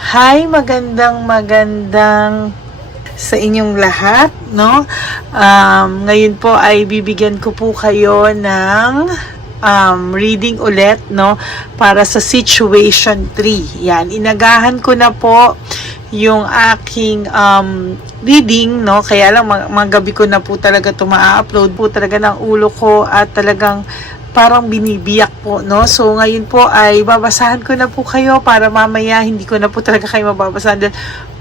Hi, magandang sa inyong lahat, no? Ngayon po ay bibigyan ko po kayo ng reading ulit, no? Para sa situation 3. Yan, inagahan ko na po yung aking reading, no? Kaya lang magabi ko na po talaga ito ma-upload po talaga ng ulo ko at talagang parang binibiyak po, no? So, ngayon po ay babasahan ko na po kayo para mamaya hindi ko na po talaga kayo mababasahan dahil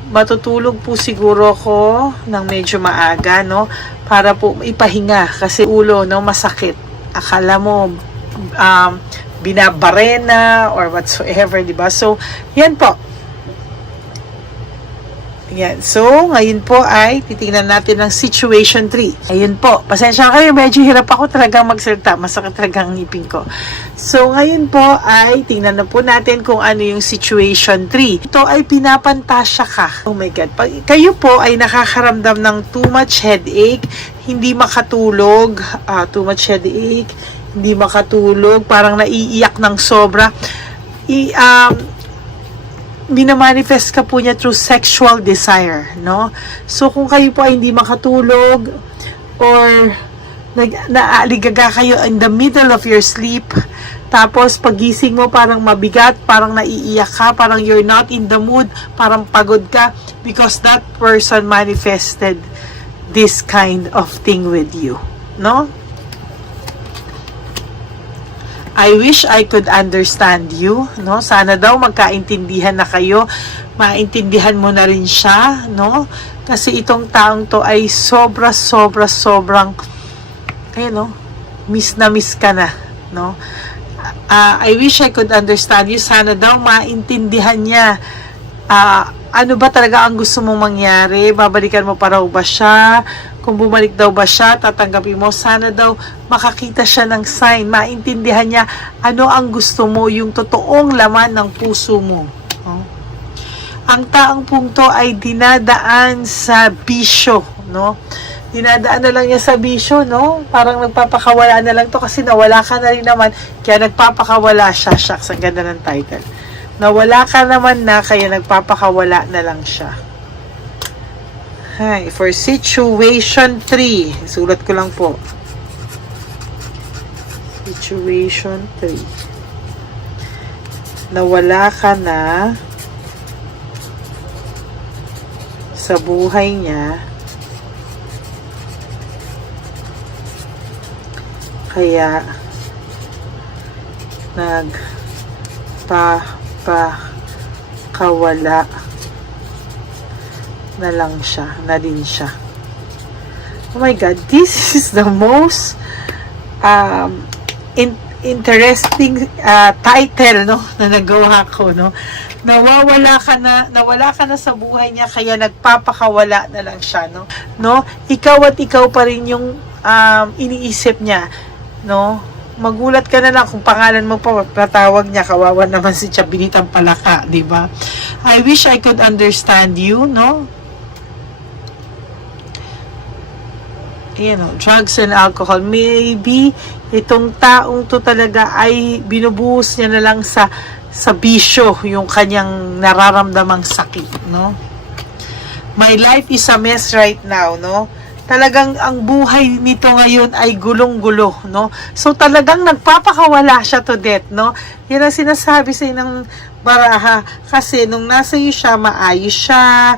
matutulog po siguro ko ng medyo maaga, no? Para po ipahinga kasi ulo, no? Masakit. Akala mo binabarena or whatsoever, di ba? So, yan po. Yan. So, ngayon po ay titingnan natin ang situation 3. Ayun po. Pasensya kayo, medyo hirap ako talagang magsalita. Masakit talaga ang ngipin ko. So, ngayon po ay tingnan na po natin kung ano yung situation 3. Ito ay pinapantasya ka. Oh my God. Pag kayo po ay nakakaramdam ng too much headache, hindi makatulog, hindi makatulog, parang naiiyak ng sobra. Minamanifest ka po niya through sexual desire, no? So, kung kayo po ay hindi makatulog or naaligaga kayo in the middle of your sleep, tapos pagising mo parang mabigat, parang naiiyak ka, parang you're not in the mood, parang pagod ka because that person manifested this kind of thing with you, no? I wish I could understand you, no? Sana daw magkaintindihan na kayo, maintindihan mo na rin siya, no? Kasi itong taong to ay sobrang ayun, no? Miss na miss ka na, no? I wish I could understand you. Sana daw maintindihan niya ano ba talaga ang gusto mong mangyari? Babalikan mo pa raw ba siya? Kung bumalik daw ba siya, tatanggapin mo. Sana daw makakita siya ng sign, maintindihan niya ano ang gusto mo, yung totoong laman ng puso mo. Oh. Ang taong punto ay dinadaan sa bisyo, no? Dinadaan na lang niya sa bisyo, no? Parang nagpapakawala na lang to kasi nawala ka na rin naman, kaya nagpapakawala siya. Shucks, ang ganda ng title. Nawala ka naman na, kaya nagpapakawala na lang siya. Hi, for situation 3. Sulat ko lang po. Situation 3. Nawala ka na sa buhay niya, kaya nagpapakawala na lang siya, na din siya. Oh my God, this is the most interesting title, no, na nagawa ko, no. Nawala ka na sa buhay niya, kaya nagpapakawala na lang siya, no. No, ikaw at ikaw pa rin yung iniisip niya, no. Magulat ka na lang kung pangalan mo pa patawag niya, kawawa naman si Chabinitang Palaka, di ba? I wish I could understand you, no. You know, drugs and alcohol. Maybe itong taong to talaga ay binubuhos niya na lang sa bisyo yung kanyang nararamdamang sakit, no? My life is a mess right now, no? Talagang ang buhay nito ngayon ay gulong-gulo, no? So talagang nagpapakawala siya to death, no? Yan ang sinasabi sa ng baraha kasi nung nasa iyo siya, maayos siya,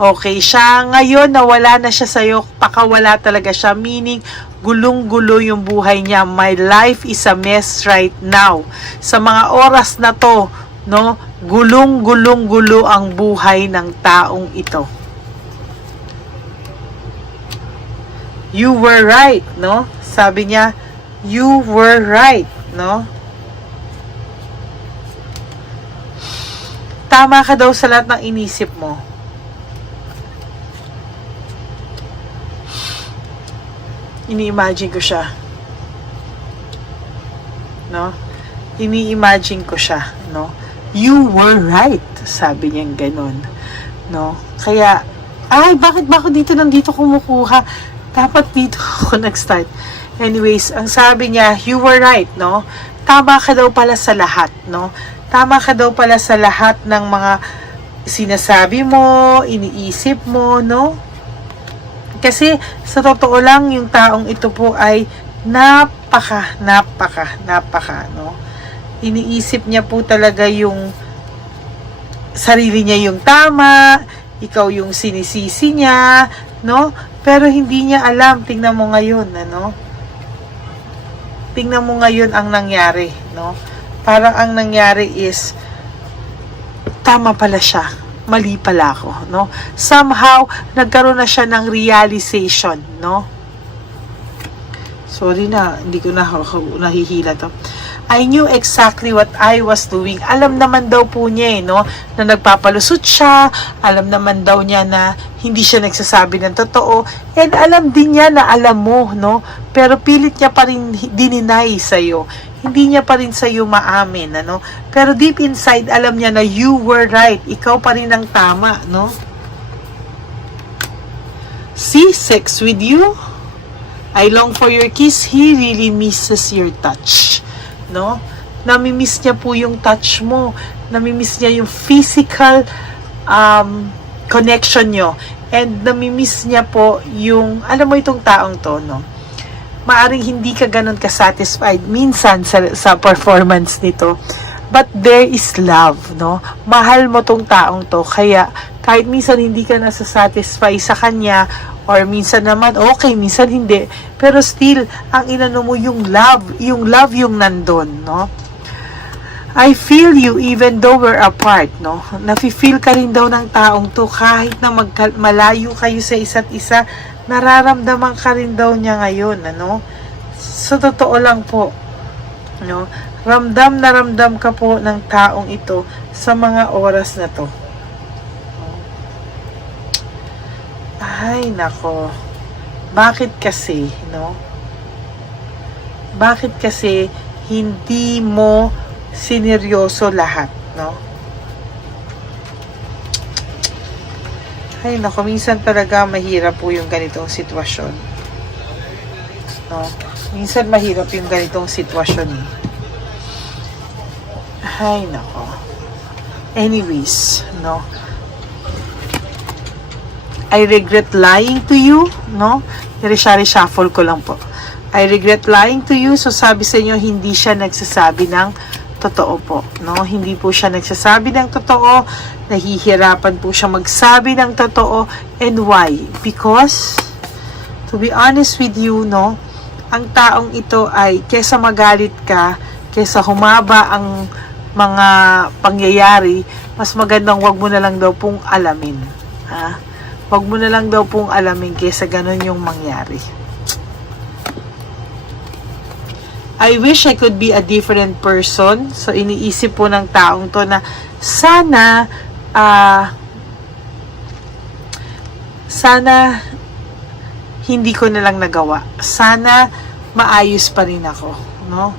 okay siya. Ngayon, nawala na siya sa'yo, pakawala talaga siya. Meaning, gulong-gulo yung buhay niya. My life is a mess right now. Sa mga oras na to, no, gulong-gulo ang buhay ng taong ito. You were right, no? Sabi niya, you were right, no? Tama ka daw sa lahat ng inisip mo. Ini-imagine ko siya. No? Ini-imagine ko siya, no? You were right, sabi niya ganon, no? Kaya, ay, bakit ba ako nandito kumukuha? Dapat dito ako nag-start. Anyways, ang sabi niya, you were right, no? Tama ka daw pala sa lahat, no? Tama ka daw pala sa lahat ng mga sinasabi mo, iniisip mo, no? Kasi sa totoo lang, yung taong ito po ay napaka, no? Iniisip niya po talaga yung sarili niya yung tama, ikaw yung sinisisi niya, no? Pero hindi niya alam, tingnan mo ngayon, ano? Tingnan mo ngayon ang nangyari, no? Parang ang nangyari is, tama pala siya, mali pala ako, no? Somehow, nagkaroon na siya ng realization, no? Sorry na, hindi ko na nahihila to. I knew exactly what I was doing. Alam naman daw po niya no, na nagpapalusot siya. Alam naman daw niya na hindi siya nagsasabi ng totoo. And alam din niya na alam mo, no? Pero pilit niya pa rin dininay sa'yo. Hindi niya pa rin sa'yo maamin, ano? Pero deep inside, alam niya na you were right. Ikaw pa rin ang tama, no? See, sex with you. I long for your kiss. He really misses your touch. No? Namimiss niya po yung touch mo. Namimiss niya yung physical connection nyo. And namimiss niya po yung, alam mo itong taong to, no? Maaring hindi ka ganun ka-satisfied minsan sa performance nito. But there is love, no? Mahal mo tong taong to. Kaya, kahit minsan hindi ka nasa-satisfy sa kanya, or minsan naman, okay, minsan hindi. Pero still, ang inano mo yung love yung nandun, no? I feel you even though we're apart, no? Nafi-feel ka rin daw ng taong to kahit na malayo kayo sa isa't isa, nararamdaman ka rin daw niya ngayon, ano? So, totoo lang po, no? Ramdam na ramdam ka po ng taong ito sa mga oras na to. Ay, nako. Bakit kasi, no? Bakit kasi hindi mo sineryoso lahat, no? Ay, nako. Minsan talaga mahirap po yung ganitong sitwasyon. No? Minsan mahirap yung ganitong sitwasyon. Ay, nako. Anyways, no? I regret lying to you, no? I-reshuffle ko lang po. I regret lying to you. So, sabi sa inyo, hindi siya nagsasabi ng totoo po, no? Hindi po siya nagsasabi ng totoo. Nahihirapan po siya magsabi ng totoo. And why? Because, to be honest with you, no? Ang taong ito ay, kesa magalit ka, kesa humaba ang mga pangyayari, mas magandang wag mo na lang daw pong alamin. Ha? Wag mo na lang daw pong alamin kesa ganun yung mangyari. I wish I could be a different person. So, iniisip po ng taong to na sana hindi ko na lang nagawa. Sana maayos pa rin ako, no?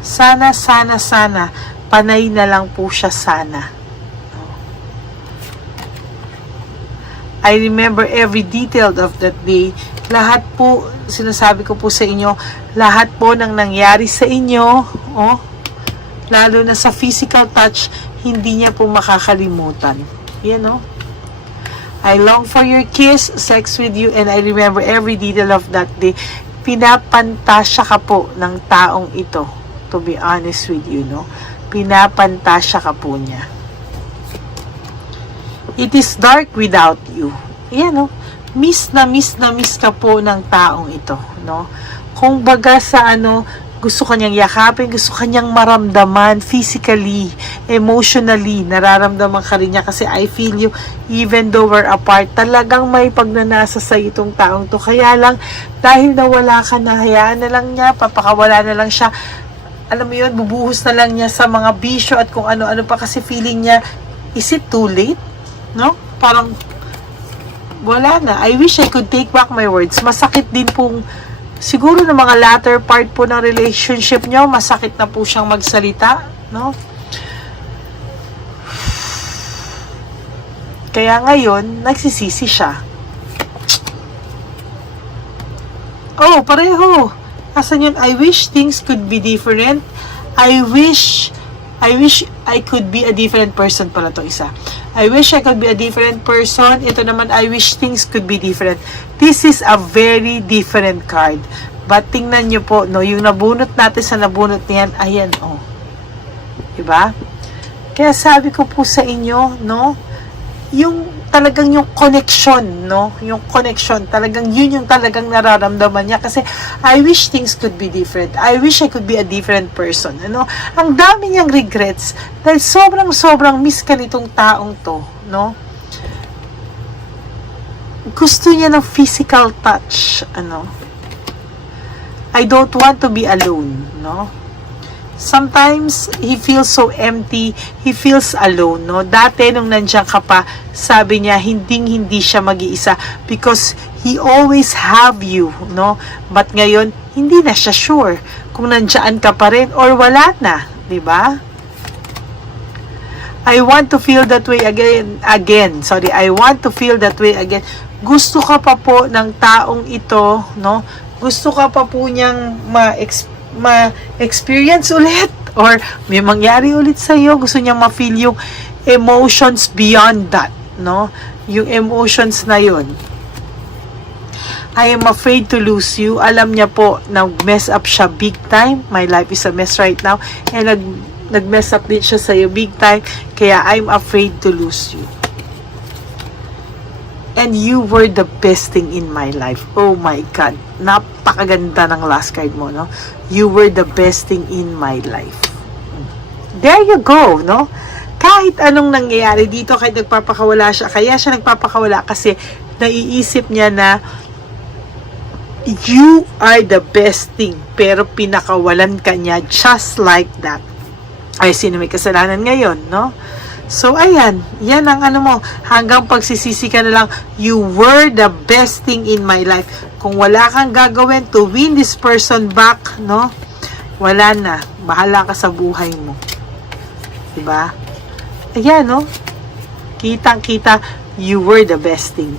Sana panay na lang po siya sana. I remember every detail of that day. Lahat po, sinasabi ko po sa inyo, lahat po ng nangyari sa inyo, lalo na sa physical touch, hindi niya po makakalimutan. Yan, no? I long for your kiss, sex with you, and I remember every detail of that day. Pinapantasya ka po ng taong ito, to be honest with you, no? Pinapantasya ka po niya. It is dark without you. Yan, no? Miss ka po ng taong ito, no? Kung baga sa gusto kanyang yakapin, gusto kanyang maramdaman physically, emotionally, nararamdaman ka rin niya kasi I feel you even though we're apart. Talagang may pagnanasa sa itong taong to. Kaya lang, dahil nawala ka na, hayaan na lang niya, papakawala na lang siya. Alam mo yun, bubuhos na lang niya sa mga bisyo at kung ano-ano pa kasi feeling niya, is it too late? No? Parang wala na. I wish I could take back my words. Masakit din pong siguro na mga latter part po ng relationship nyo, masakit na po siyang magsalita, no? Kaya ngayon, nagsisisi siya. Oh, pareho. Asan yun? I wish things could be different. I wish I could be a different person pala to isa. I wish I could be a different person. Ito naman, I wish things could be different. This is a very different card. But tingnan nyo po, no, yung nabunot natin sa nabunot niyan, ayan, oh. Diba? Kaya sabi ko po sa inyo, no, yung talagang yung connection, no? Yung connection, talagang yun yung talagang nararamdaman niya kasi I wish things could be different. I wish I could be a different person, ano? Ang dami niyang regrets dahil sobrang miss ka nitong taong to, no? Gusto niya ng physical touch, ano? I don't want to be alone, no? Sometimes, he feels so empty, he feels alone, no? Dati, nung nandiyan ka pa, sabi niya, hindi siya mag-iisa because he always have you, no? But ngayon, hindi na siya sure kung nandiyan ka pa rin or wala na, di ba? I want to feel that way again. Sorry, I want to feel that way again. Gusto ka pa po ng taong ito, no? Gusto ka pa po niyang ma-experience ulit or may mangyari ulit sa iyo, gusto niya ma-feel yung emotions beyond that, no? Yung emotions na yun. I am afraid to lose you. Alam niya po, nag-mess up siya big time. My life is a mess right now. And nag-mess up din siya sa iyo big time. Kaya I'm afraid to lose you. And you were the best thing in my life. Oh my God. Napakaganda ng last card mo, no? You were the best thing in my life. There you go, no? Kahit anong nangyayari dito, kahit nagpapakawala siya, kaya siya nagpapakawala kasi naiisip niya na you are the best thing, pero pinakawalan ka niya just like that. Ay, sino may kasalanan ngayon, no? So, ayan. Yan ang ano mo. Hanggang pagsisisi ka na lang, you were the best thing in my life. Kung wala kang gagawin to win this person back, no? Wala na. Bahala ka sa buhay mo. Diba? Ayan, no? Kitang-kita, you were the best thing.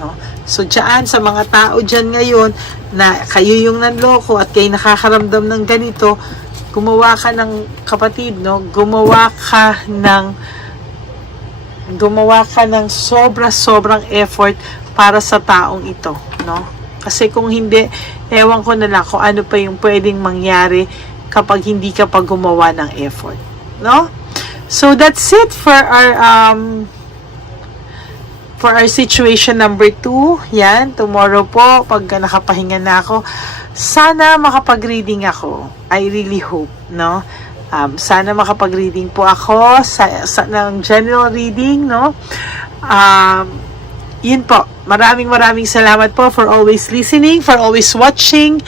No? So, dyan, sa mga tao dyan ngayon, na kayo yung nanloko at kayo nakakaramdam ng ganito, gumawa ka ng kapatid, no? Gumawa ka ng sobrang effort para sa taong ito, no? Kasi kung hindi, ewan ko na lang kung ano pa yung pwedeng mangyari kapag hindi ka pa gumawa ng effort, no? So that's it for our situation number 2. Yan, tomorrow po, pag nakapahinga na ako, sana makapag-reading ako. I really hope, no? Sana makapag-reading po ako ng general reading, no? Yun po. Maraming salamat po for always listening, for always watching,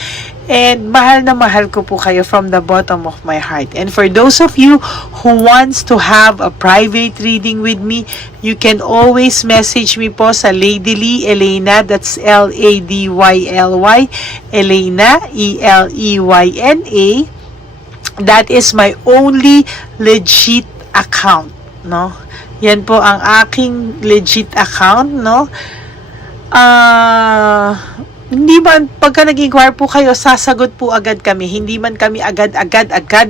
and mahal na mahal ko po kayo from the bottom of my heart. And for those of you who wants to have a private reading with me, you can always message me po sa Ladyly Eleyna, that's Ladyly, Eleyna, Eleyna. That is my only legit account, no? Yan po ang aking legit account, no? Hindi man, pagka nag-inquire po kayo, sasagot po agad kami. Hindi man kami agad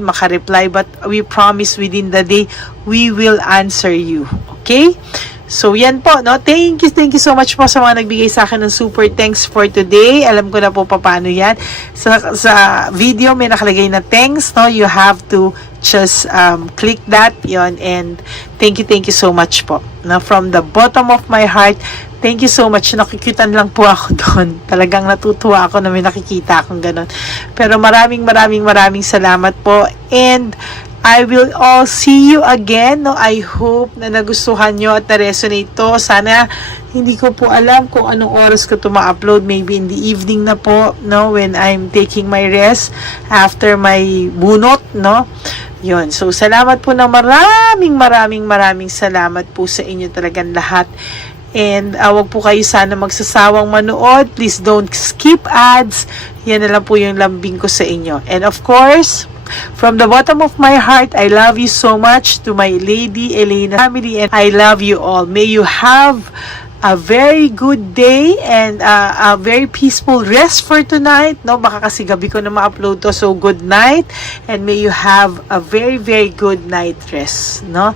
makareply, but we promise within the day, we will answer you. Okay? So, yan po, no? Thank you so much po sa mga nagbigay sa akin ng super thanks for today. Alam ko na po paano yan. Sa video, may nakalagay na thanks, no? You have to just click that, yon, and thank you so much po. No? From the bottom of my heart, thank you so much. Nakikitan lang po ako doon. Talagang natutuwa ako na may nakikita akong ganun. Pero maraming salamat po. And I will all see you again. No? I hope na nagustuhan nyo at na-resonate to. Sana, hindi ko po alam kung anong oras ko to ma-upload. Maybe in the evening na po, no? When I'm taking my rest after my bunot, no? Yun. So, salamat po na maraming salamat po sa inyo talagang lahat. And wag po kayo sana magsasawang manood. Please don't skip ads. Yan na lang po yung lambing ko sa inyo. And of course, from the bottom of my heart, I love you so much to my Lady Eleyna family, and I love you all. May you have a very good day and a very peaceful rest for tonight, no? Baka kasi gabi ko na ma-upload to, so good night and may you have a very very good night rest, no?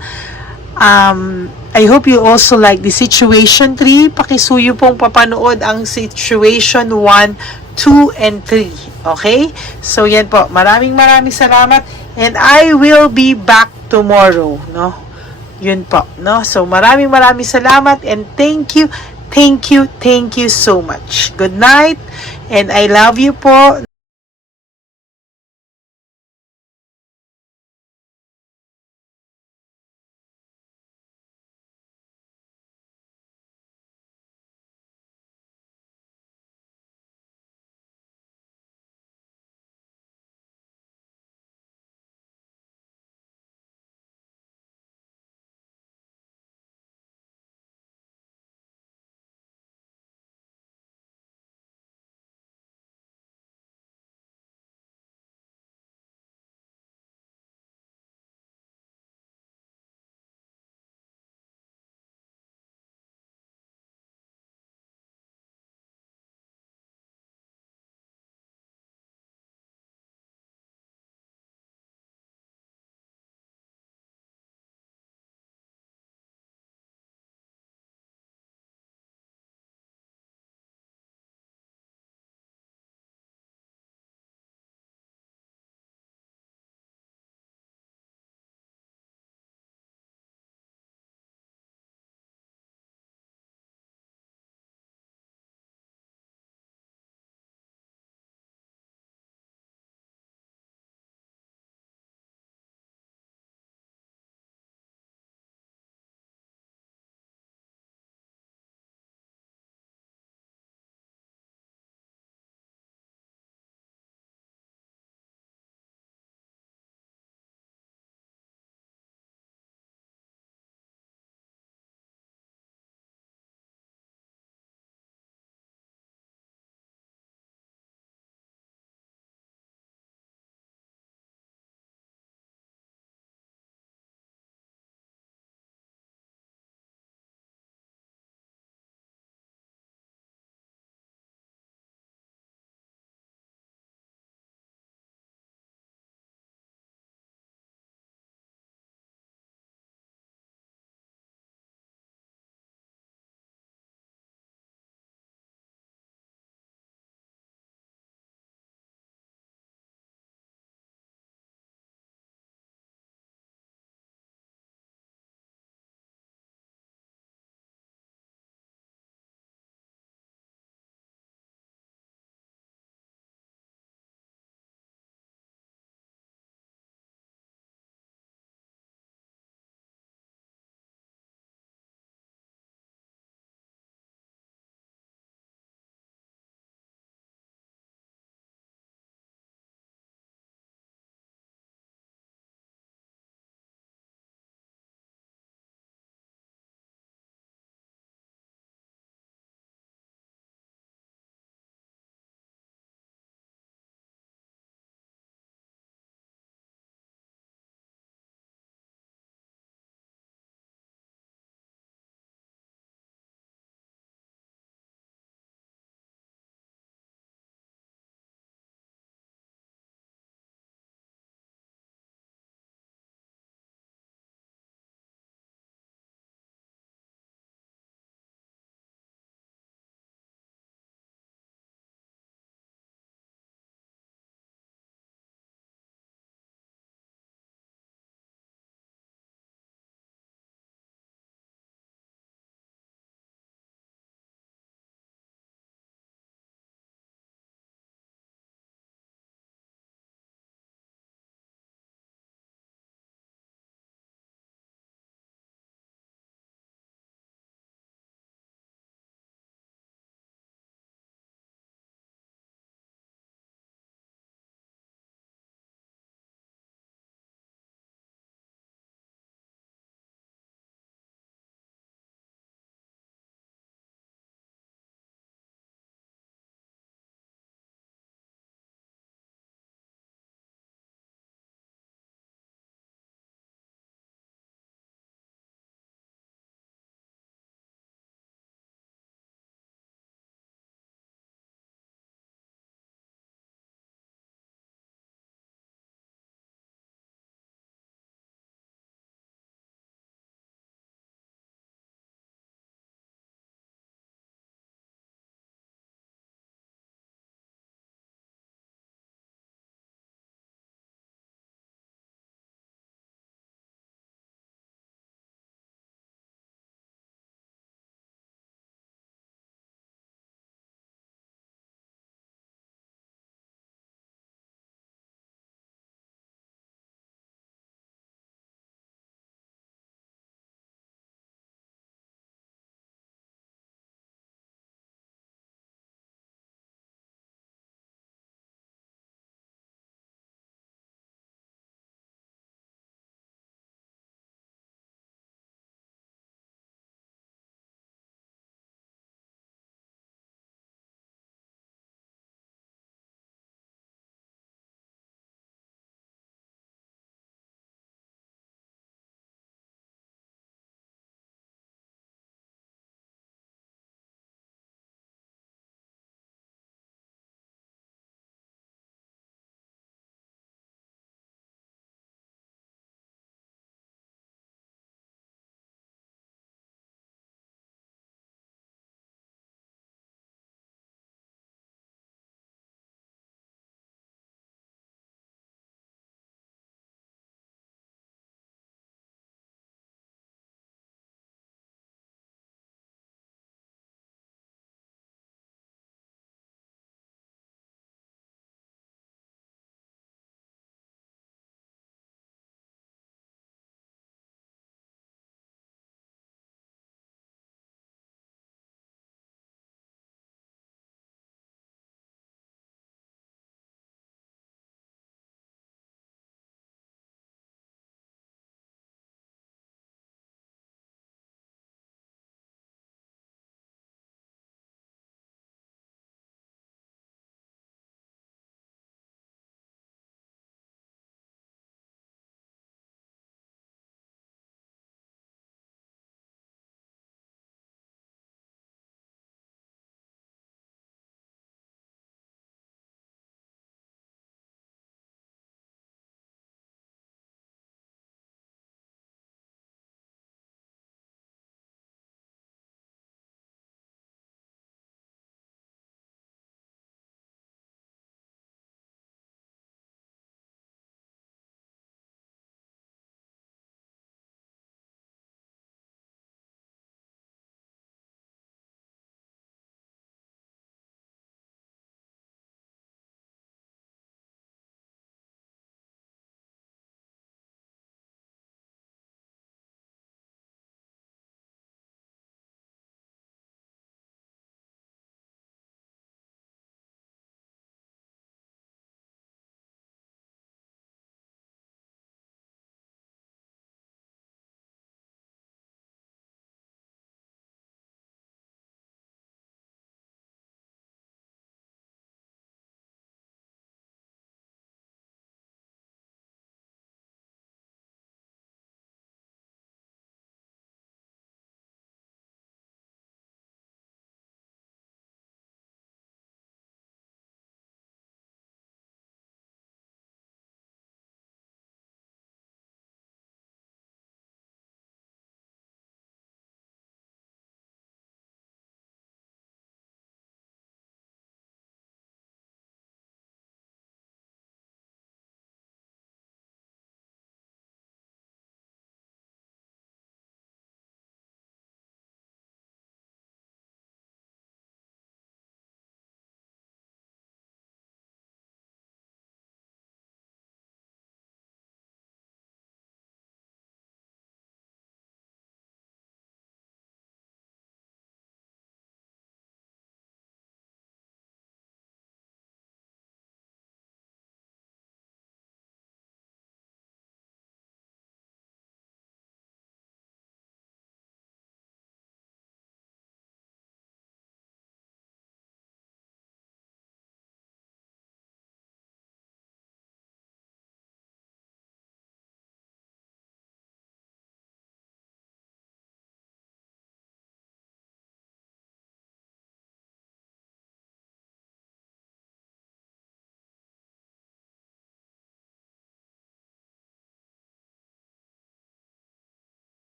I hope you also like the situation 3. Pakisuyo pong papanood ang situation 1, 2, and 3. Okay? So yan po, maraming salamat and I will be back tomorrow, no? Yun po, no? So maraming salamat and thank you so much. Good night and I love you po.